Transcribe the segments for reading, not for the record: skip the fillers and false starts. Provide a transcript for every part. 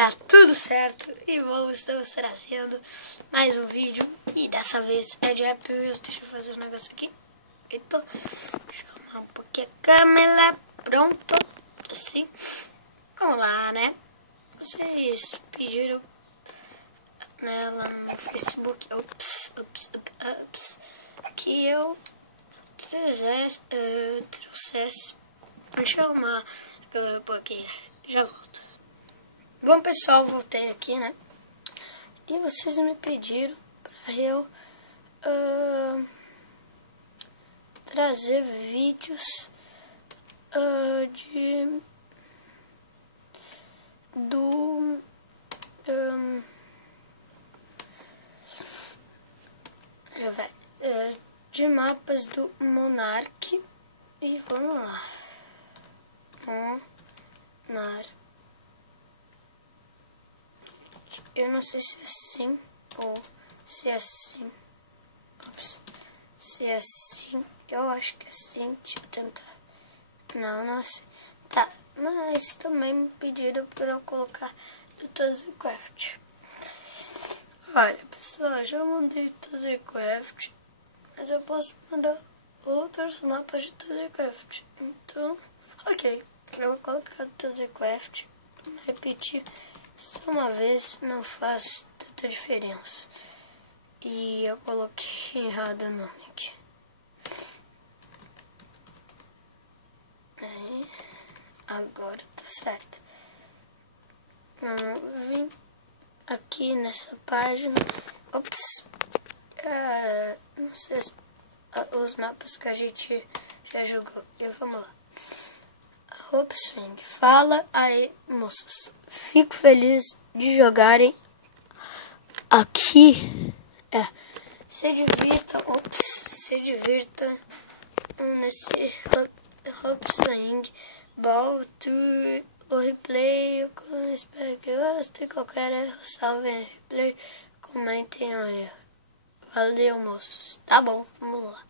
dar tudo certo e estamos trazendo mais um vídeo. E dessa vez é de Happy Wheels. Deixa eu fazer um negócio aqui. Eita, chamar um pouquinho a câmera. Pronto, assim. Vamos lá, né? Vocês pediram lá no meu Facebook, que eu trouxesse. Deixa eu arrumar a câmera um pouquinho, já volto. Bom, pessoal, voltei aqui, né? E vocês me pediram para eu trazer vídeos de mapas do Monark. E vamos lá. Monark. Eu não sei se é assim ou se é assim. Ops. Se é assim, eu acho que é assim. Deixa eu tentar. Não é assim. Tá, mas também me pediram para eu colocar do TazzyCraft. Olha, pessoal, já mandei TazzyCraft, mas eu posso mandar outros mapas de TazzyCraft. Então, ok, eu vou colocar do TazzyCraft. Vou repetir. Só uma vez não faz tanta diferença. E eu coloquei errado o nome aqui. Aí, agora tá certo. Vim aqui nessa página. Ops. Não sei os mapas que a gente já jogou. E vamos lá. Hope Swing. Fala aí, moças. Fico feliz de jogarem aqui. Se divirta nesse Hope Swing Ball Tour. O replay, eu espero que gostem. Qualquer erro, salvem replay, comentem o erro. Valeu, moços. Tá bom, vamos lá.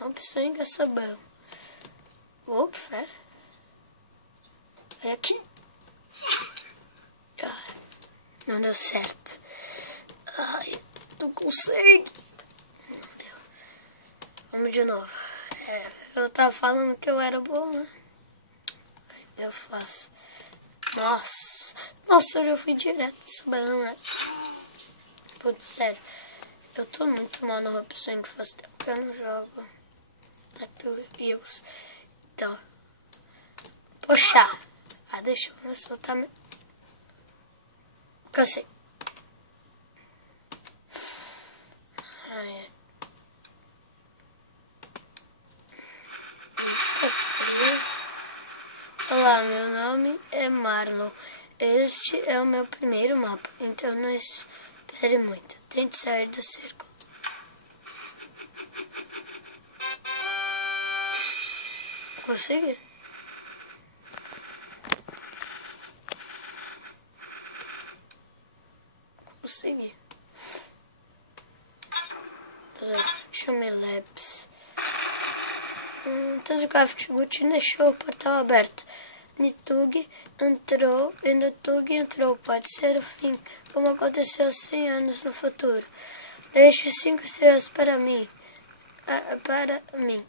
Hope Swing é sabão. Uou, que fera. É aqui. Não deu certo. Ai, tu consegue. Não deu. Vamos de novo. Eu tava falando que eu era bom, né? Eu faço. Nossa, eu já fui direto nessa banana. Putz, sério. Eu tô muito mal no Hope Swing, faz tempo que eu não jogo Happy Wheels. Então, puxar. Deixa eu soltar. Cansei. Olá, meu nome é Marlon. Este é o meu primeiro mapa, então não espere muito. Tente sair do círculo. Consegui. Consegui. Chame Labs. TazzyCraft Gucci deixou o portal aberto. Nitug entrou. Pode ser o fim, como aconteceu 100 anos no futuro. Deixe 5 estrelas para mim.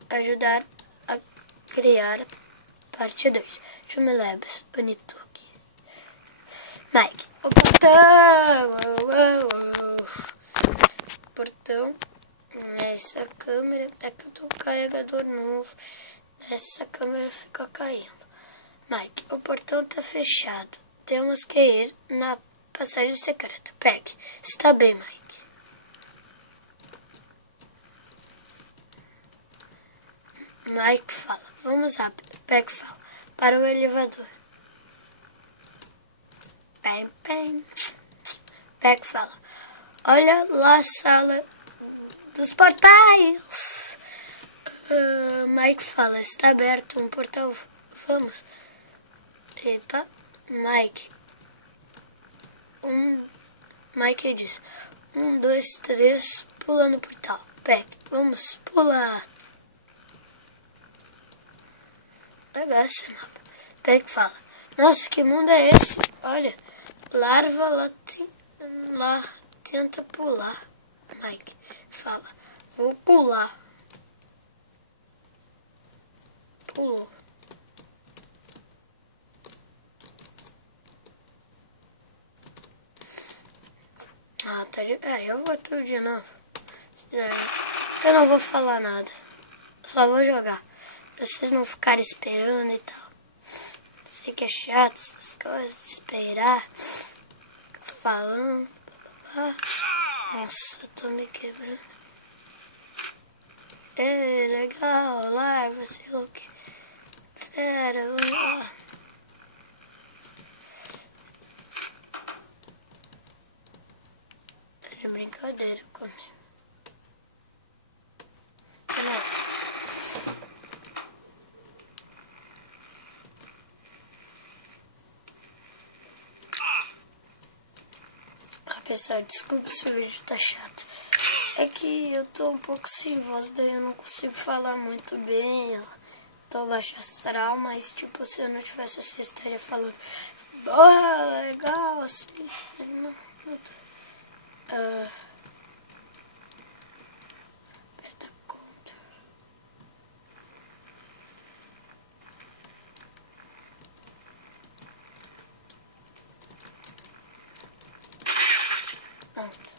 Ajudar a criar parte 2. Chame Labs, o Nitug. Mike. O portão. Essa câmera é que eu tô com carregador novo. Essa câmera fica caindo. Mike, o portão tá fechado. Temos que ir na passagem secreta. Pegue. Está bem, Mike. Mike fala. Vamos rápido. Pegue fala. Para o elevador. Bem. Pegue fala. Olha lá a sala dos portais. Mike fala, está aberto um portal, vamos. Epa, Mike diz, 1, 2, 3, pula no portal. Pegue, vamos pular. pegar esse mapa. Pega e fala, nossa, que mundo é esse? Olha, larva lá tenta pular. Mike fala, vou pular. Pulou. Ah, tá de... eu vou tudo de novo. Eu não vou falar nada. Só vou jogar. Pra vocês não ficarem esperando e tal. Sei que é chato essas coisas de esperar. Ficar falando. Nossa, eu tô me quebrando. É legal, larva, sei lá o que. Fera, vamos lá. Tá de brincadeira comigo. Pessoal, desculpa se o vídeo tá chato. É que eu tô um pouco sem voz, daí eu não consigo falar muito bem. Eu tô baixo astral, mas tipo, se eu não tivesse assim, eu estaria falando boa, legal, assim. Não tô. Aperta conta. Pronto.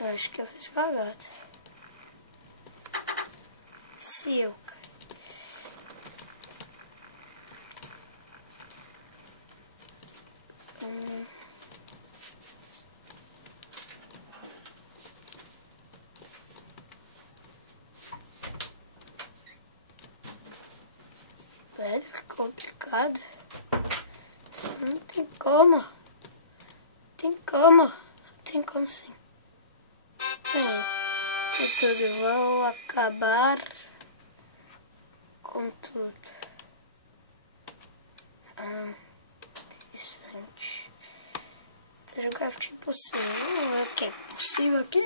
Eu acho que eu fiz cagada. Se eu cair. Velho, que complicado. Isso não tem como. Tem como. Tem como sim. E tudo, vou acabar com tudo. Interessante. Jogar impossível. Vamos ver o que é possível aqui.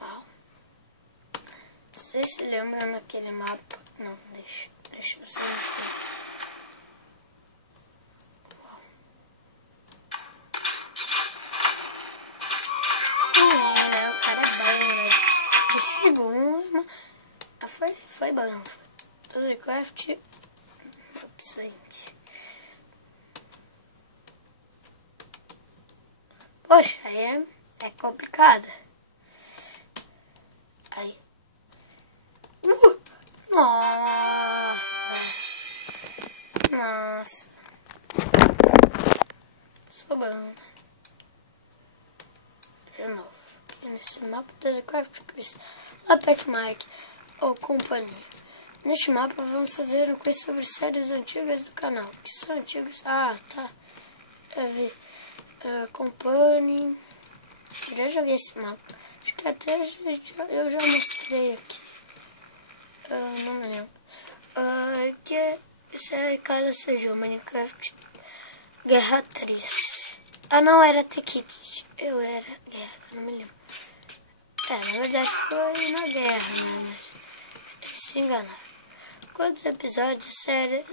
Uau. Vocês se lembram naquele mapa? Não, deixa eu só ensinar. Segundo, foi bom. Minecraft, opções. Poxa, aí é complicado. Aí. Nossa. Sobrando. De novo. Aqui nesse mapa do Minecraft Quiz. Apex Mike ou companhia. Neste mapa vamos fazer um quiz sobre séries antigas do canal. Que são antigas? Ah, tá. Eu vi. Company. Já joguei esse mapa. Acho que até eu já mostrei aqui. Não me lembro. Que série cada seja Minecraft Guerra 3. Ah, não, era T-Kit. Eu era Guerra, não me lembro. Na verdade foi na guerra, né? Mas eles se enganaram. Quantos episódios de série?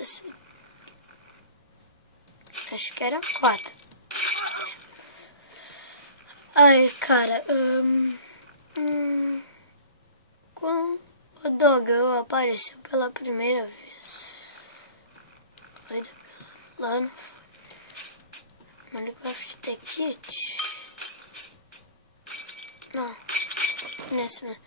Acho que era 4. Ai, cara. Quando o Dogão apareceu pela primeira vez? Foi lá, não foi? Minecraft T-Kit? Não. Nesse, né?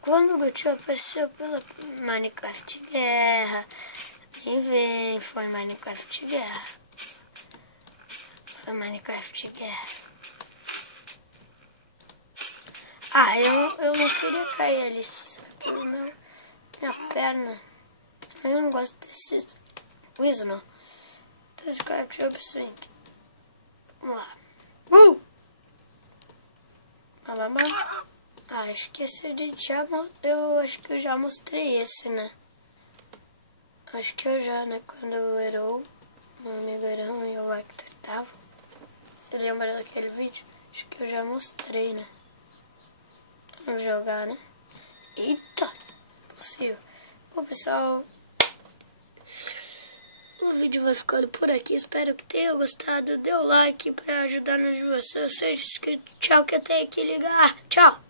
Quando o Gucci apareceu pela Minecraft Guerra, nem vem, foi Minecraft Guerra. Foi Minecraft Guerra. Ah, eu não queria cair ali. Aqui no minha perna. Eu não gosto desses quiz, não. Describe Job Swing. Vamos lá. Acho que esse eu acho que eu já mostrei esse, né? Acho que eu já, né? Quando o Herou, meu amigo Herão e o Hector estavam. Você lembra daquele vídeo? Acho que eu já mostrei, né? Vamos jogar, né? Eita! Possível. Bom, pessoal, o vídeo vai ficando por aqui. Espero que tenham gostado. Dê o like pra ajudar nos de vocês. Seja inscrito. Tchau, que eu tenho que ligar. Tchau!